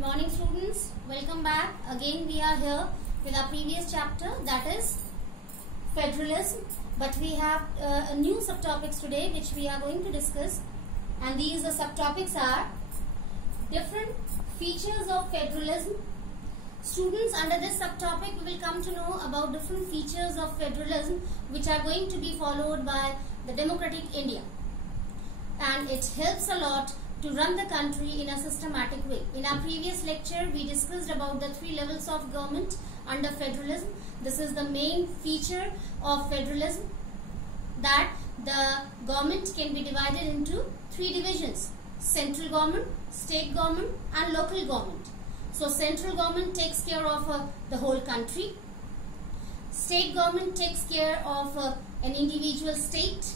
Good morning students, welcome back. Again we are here with our previous chapter, that is federalism, but we have a new subtopics today which we are going to discuss, and these subtopics are different features of federalism. Students, under this subtopic we will come to know about different features of federalism which are going to be followed by the democratic India, and it helps a lot to run the country in a systematic way. In our previous lecture, we discussed about the 3 levels of government under federalism. This is the main feature of federalism, that the government can be divided into 3 divisions: central government, state government and local government. So central government takes care of the whole country. State government takes care of an individual state,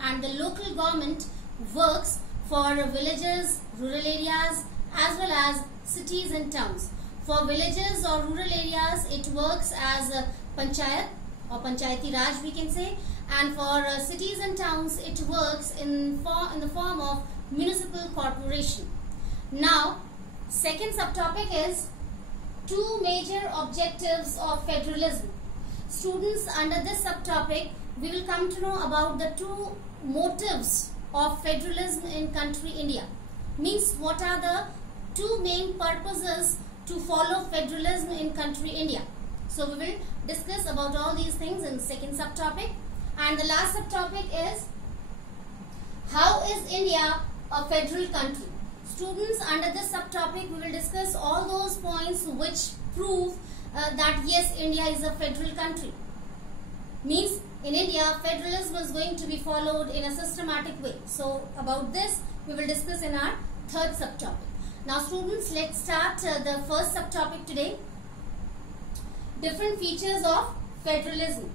and the local government works for villages, rural areas as well as cities and towns. For villages or rural areas, it works as a panchayat or panchayati raj we can say, and for cities and towns it works in the form of municipal corporation. Now, second subtopic is 2 major objectives of federalism. Students, under this subtopic we will come to know about the 2 motives of federalism in country India. Means, what are the 2 main purposes to follow federalism in country India. So we will discuss about all these things in second subtopic. And the last subtopic is, how is India a federal country? Students, under this subtopic we will discuss all those points which prove that yes, India is a federal country. Means, in India, federalism is going to be followed in a systematic way. So, about this we will discuss in our third subtopic. Now students, let's start the first subtopic today. Different features of federalism.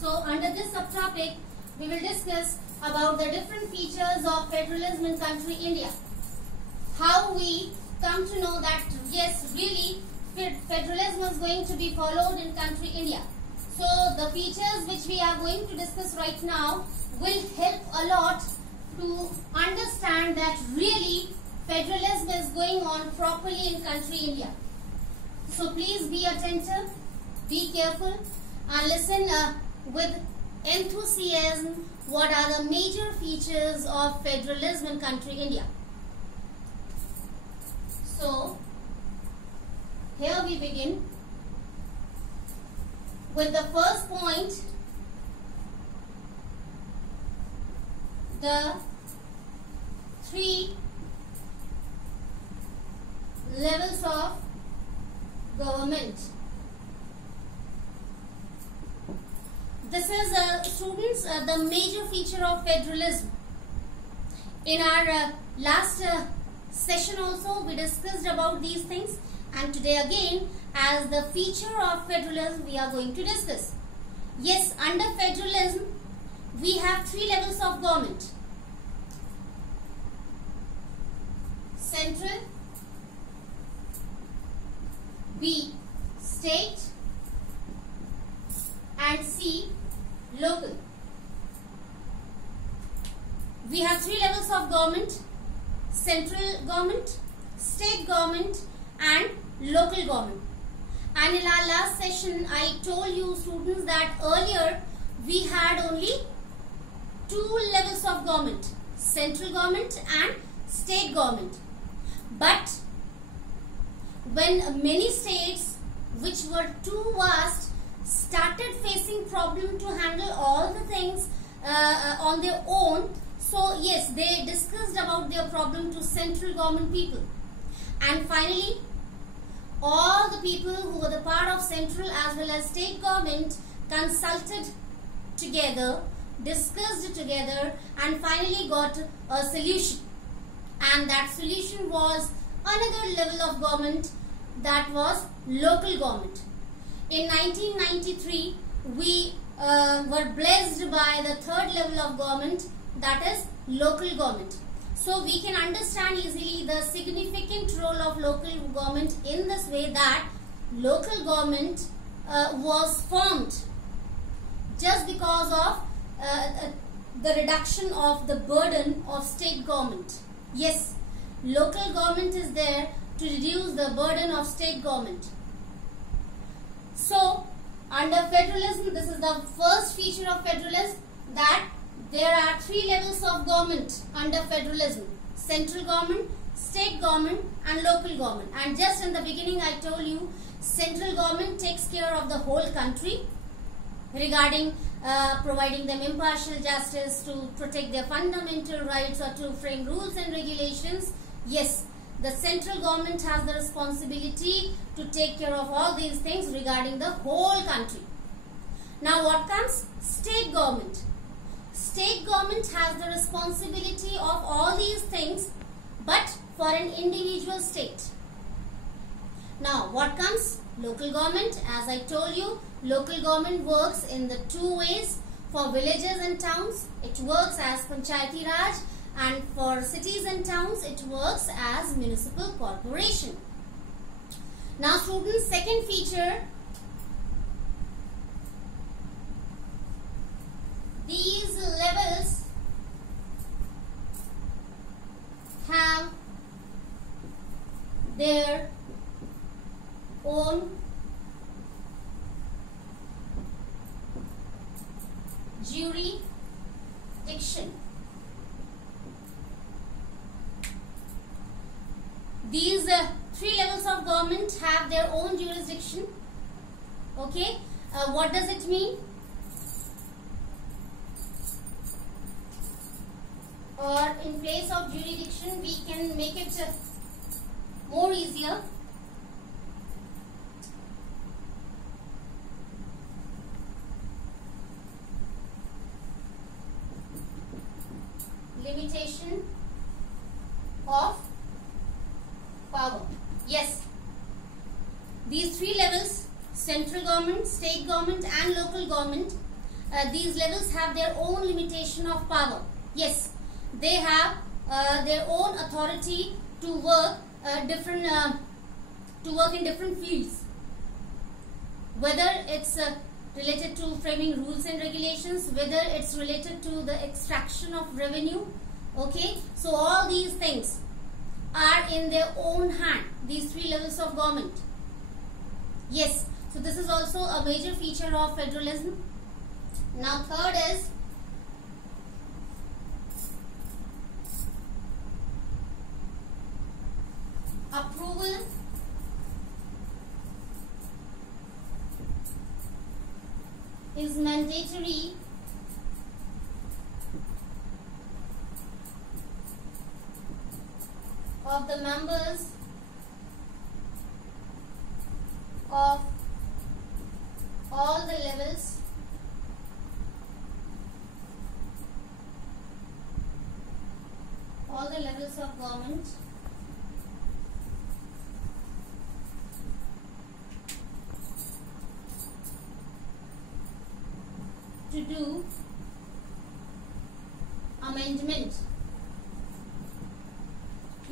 So, under this subtopic we will discuss about the different features of federalism in country India. How we come to know that yes, really federalism is going to be followed in country India. So, the features which we are going to discuss right now will help a lot to understand that really federalism is going on properly in country India. So, please be attentive, be careful and listen with enthusiasm what are the major features of federalism in country India. So, here we begin with the first point, the 3 levels of government. This is students the major feature of federalism. In our last session also we discussed about these things, and today again as the feature of federalism we are going to discuss. Yes, under federalism we have 3 levels of government: central, B state and C local. We have 3 levels of government: central government, state government and local government. And in our last session I told you students that earlier we had only 2 levels of government: central government and state government. But when many states which were too vast started facing problem to handle all the things on their own, so yes, they discussed about their problem to central government people, and finally all the people who were the part of central as well as state government consulted together, discussed together and finally got a solution, and that solution was another level of government, that was local government. In 1993 we were blessed by the 3rd level of government, that is local government. So we can understand easily the significant role of local government in this way, that local government was formed just because of the reduction of the burden of state government. Yes, local government is there to reduce the burden of state government. So, under federalism, this is the first feature of federalism, that there are three levels of government under federalism: central government, state government and local government. And just in the beginning I told you, central government takes care of the whole country regarding providing them impartial justice, to protect their fundamental rights, or to frame rules and regulations. Yes, the central government has the responsibility to take care of all these things regarding the whole country. Now what comes? State government. State government has the responsibility of all these things, but for an individual state. Now what comes? Local government. As I told you, local government works in the two ways. For villages and towns, it works as Panchayati Raj, and for cities and towns, it works as municipal corporation. Now students, second feature, these levels have their own jurisdiction. These three levels of government have their own jurisdiction. Okay, what does it mean? Or in place of jurisdiction, we can make it more easier. Limitation of power. Yes, these three levels, central government, state government and local government, these levels have their own limitation of power. Yes, they have their own authority to work in different fields, whether it's related to framing rules and regulations, whether it's related to the extraction of revenue. Okay, so all these things are in their own hand, these three levels of government. Yes, so this is also a major feature of federalism. Now third is approval is mandatory of the members of all the levels of government to do amendment.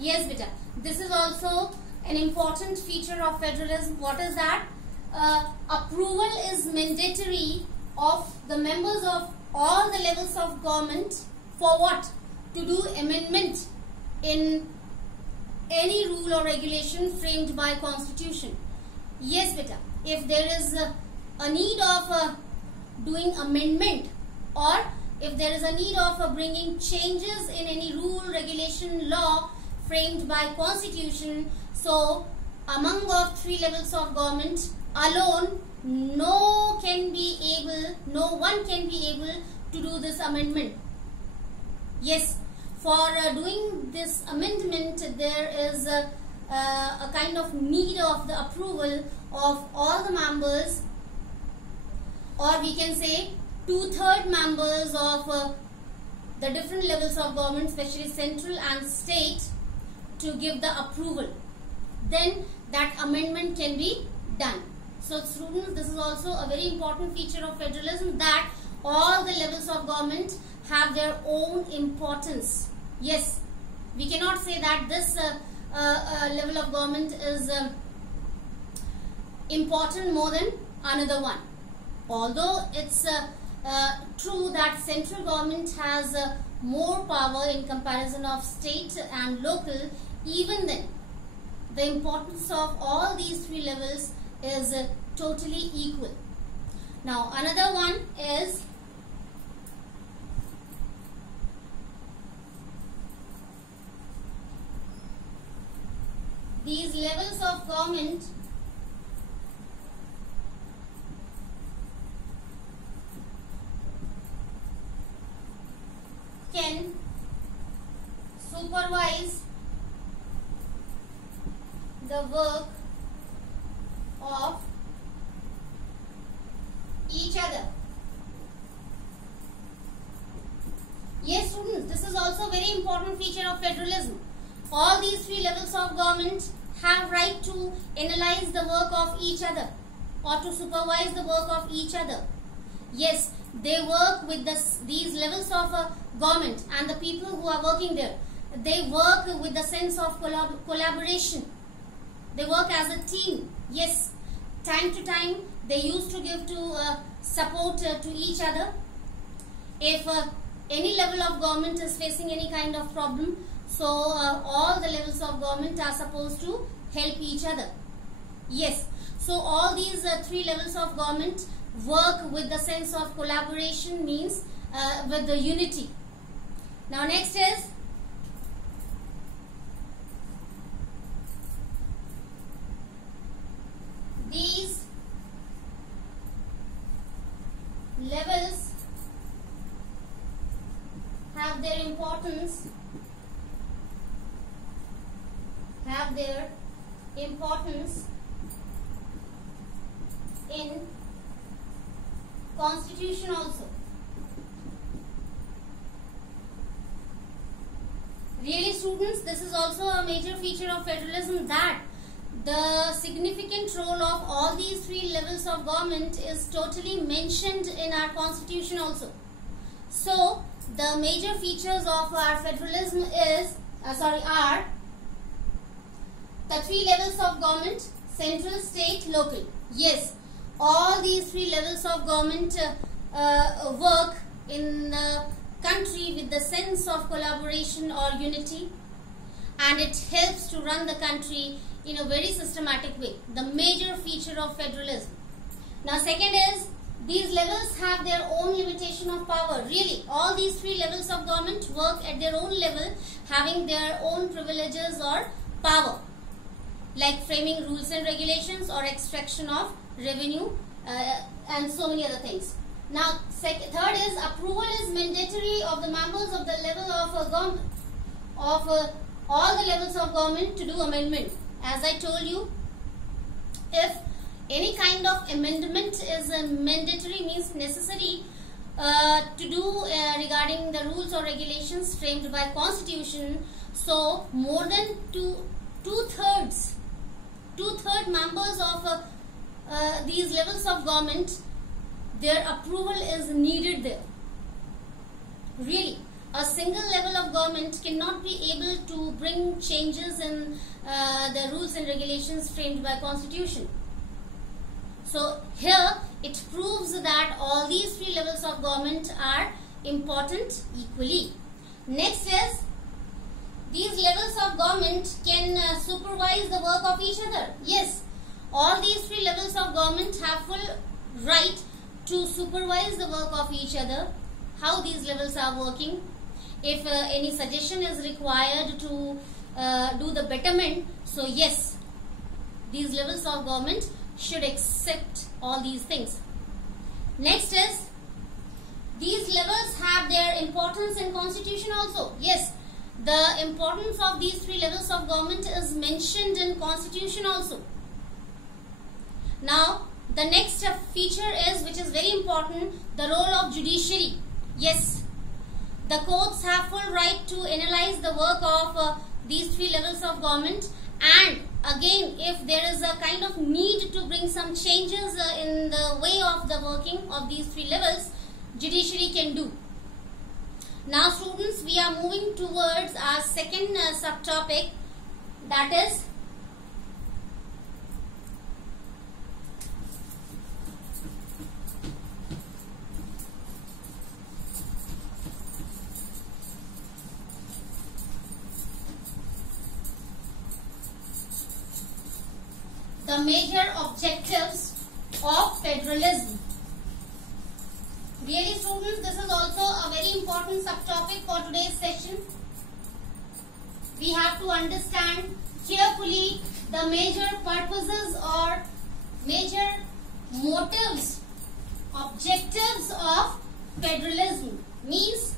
Yes, beta. This is also an important feature of federalism. What is that? Approval is mandatory of the members of all the levels of government for what? To do amendment in any rule or regulation framed by constitution. Yes, beta. If there is a need of doing amendment, or if there is a need of bringing changes in any rule, regulation, law framed by constitution, so among of three levels of government alone, no one can be able to do this amendment. Yes, for doing this amendment, there is a kind of need of the approval of all the members, or we can say 2/3 members of the different levels of government, especially central and state, to give the approval. Then that amendment can be done. So students, this is also a very important feature of federalism, that all the levels of government have their own importance. Yes, we cannot say that this level of government is important more than another one. Although it's true that central government has more power in comparison of state and local, even then the importance of all these three levels is totally equal. Now another one is these levels of government can supervise the work of each other. Yes students, this is also a very important feature of federalism. All these three levels of government have right to analyze the work of each other or to supervise the work of each other. Yes, they work with these levels of government, and the people who are working there, they work with the sense of collaboration. They work as a team. Yes, time to time they used to give to support to each other. If any level of government is facing any kind of problem, so all the levels of government are supposed to help each other. Yes, so all these three levels of government work with the sense of collaboration, means with the unity. Now next is these levels have their importance, in constitution also. Really students, this is also a major feature of federalism, that the significant role of all these three levels of government is totally mentioned in our constitution also. So the major features of our federalism is are the three levels of government: central, state, local. Yes, all these three levels of government work in the country with the sense of collaboration or unity, and it helps to run the country in a very systematic way. The major feature of federalism. Now second is, these levels have their own limitation of power. Really, all these three levels of government work at their own level, having their own privileges or power, like framing rules and regulations or extraction of revenue and so many other things. Now third is, approval is mandatory of the members of the level of government, of all the levels of government to do amendment. As I told you, if any kind of amendment is mandatory, means necessary to do regarding the rules or regulations framed by constitution, so more than two-third members of these levels of government, their approval is needed there. Really, a single level of government cannot be able to bring changes in the rules and regulations framed by constitution. So here it proves that all these three levels of government are important equally. Next is, these levels of government can supervise the work of each other. Yes, all these three levels of government have full right to supervise the work of each other, how these levels are working. If any suggestion is required to do the betterment, so yes, these levels of government should accept all these things. Next is, these levels have their importance in constitution also. Yes, the importance of these three levels of government is mentioned in constitution also. Now the next feature is, which is very important, the role of judiciary. Yes, the courts have full right to analyze the work of these three levels of government, and again, if there is a kind of need to bring some changes in the way of the working of these three levels, judiciary can do. Now students, we are moving towards our second subtopic, that is the major objectives of federalism. Really students, this is also a very important subtopic for today's session. We have to understand carefully the major purposes or major motives, objectives of federalism. Means,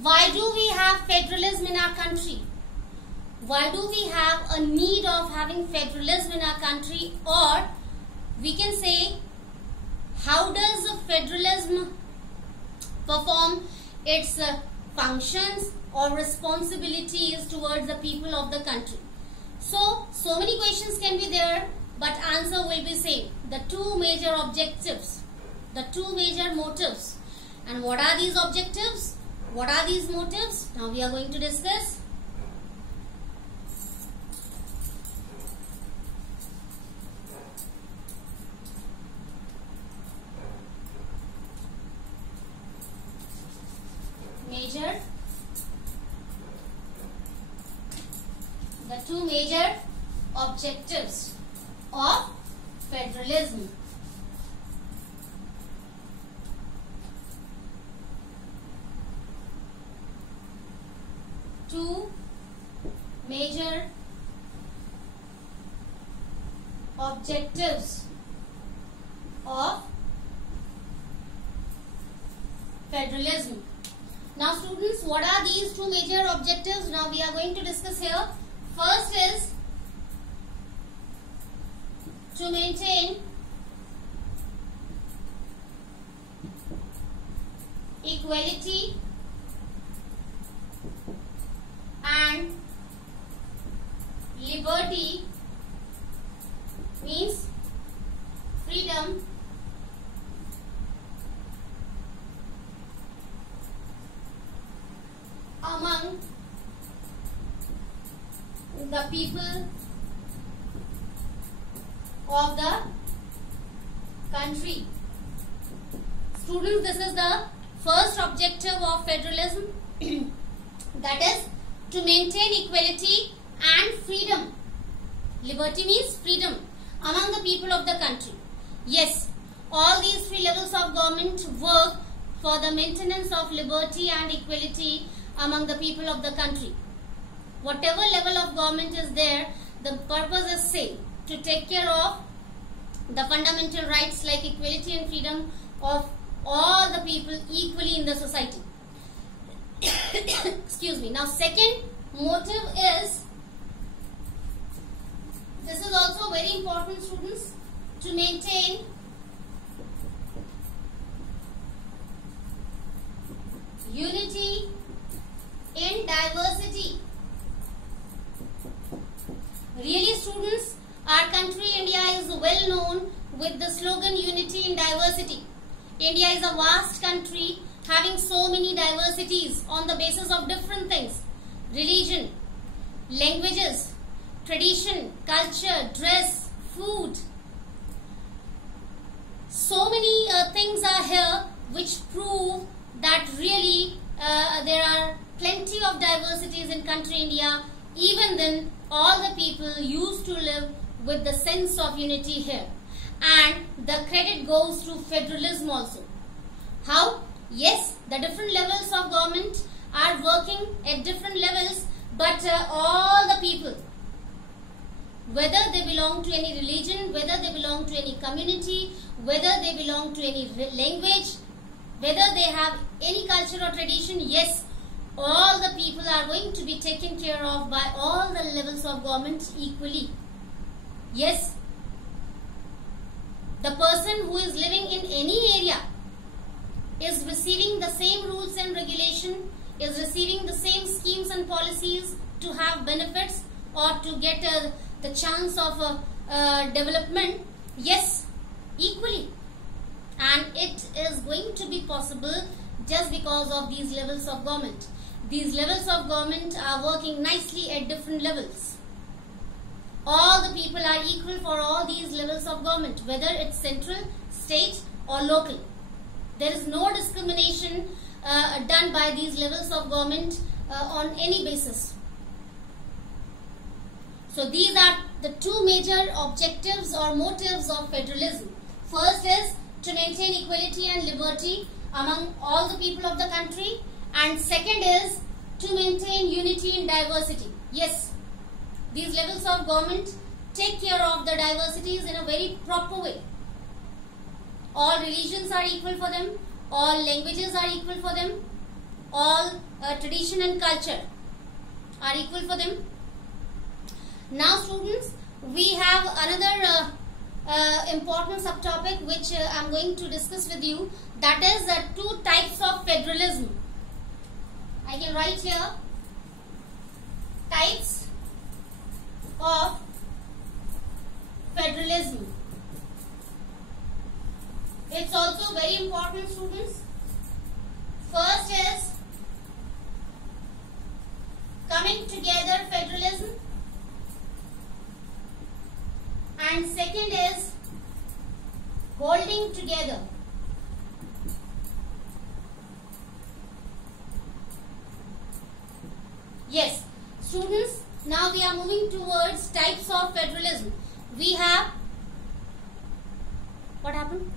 why do we have federalism in our country? Why do we have a need of having federalism in our country? Or we can say, how does federalism perform its functions or responsibilities towards the people of the country? So many questions can be there, but answer will be same. The two major objectives, the two major motives. And what are these objectives? What are these motives? Now we are going to discuss. The two major objectives of federalism. Two major objectives of federalism. Now students, what are these two major objectives? Now we are going to discuss here. First is to maintain equality and liberty, means freedom among the people of the country. Students, this is the first objective of federalism that is to maintain equality and freedom. Liberty means freedom among the people of the country. Yes, all these three levels of government work for the maintenance of liberty and equality among the people of the country. Whatever level of government is there, the purpose is same, to take care of the fundamental rights like equality and freedom of all the people equally in the society. Excuse me. Now second motive is, this is also very important students, to maintain unity in diversity. Really students, our country India is well known with the slogan unity in diversity. India is a vast country having so many diversities on the basis of different things. Religion, languages, tradition, culture, dress, food. So many things are here which prove that really there are plenty of diversities in country India. Even then, all the people used to live with the sense of unity here. And the credit goes to federalism also. How? Yes, the different levels of government are working at different levels, but all the people, whether they belong to any religion, whether they belong to any community, whether they belong to any language, whether they have any culture or tradition, yes, all the people are going to be taken care of by all the levels of government equally. Yes, the person who is living in any area is receiving the same rules and regulation, is receiving the same schemes and policies to have benefits or to get the chance of development, yes, equally. And it is going to be possible just because of these levels of government. These levels of government are working nicely at different levels. All the people are equal for all these levels of government, whether it's central, state or local. There is no discrimination done by these levels of government on any basis. So these are the two major objectives or motives of federalism. First is to maintain equality and liberty among all the people of the country, and second is to maintain unity in diversity. Yes, these levels of government take care of the diversities in a very proper way. All religions are equal for them, all languages are equal for them, all tradition and culture are equal for them. Now students, we have another important subtopic which I am going to discuss with you, that is two types of federalism. I can write here types of federalism. It's also very important, students. First is coming together federalism, and second is holding together. Yes, students, now we are moving towards types of federalism. We have, what happened?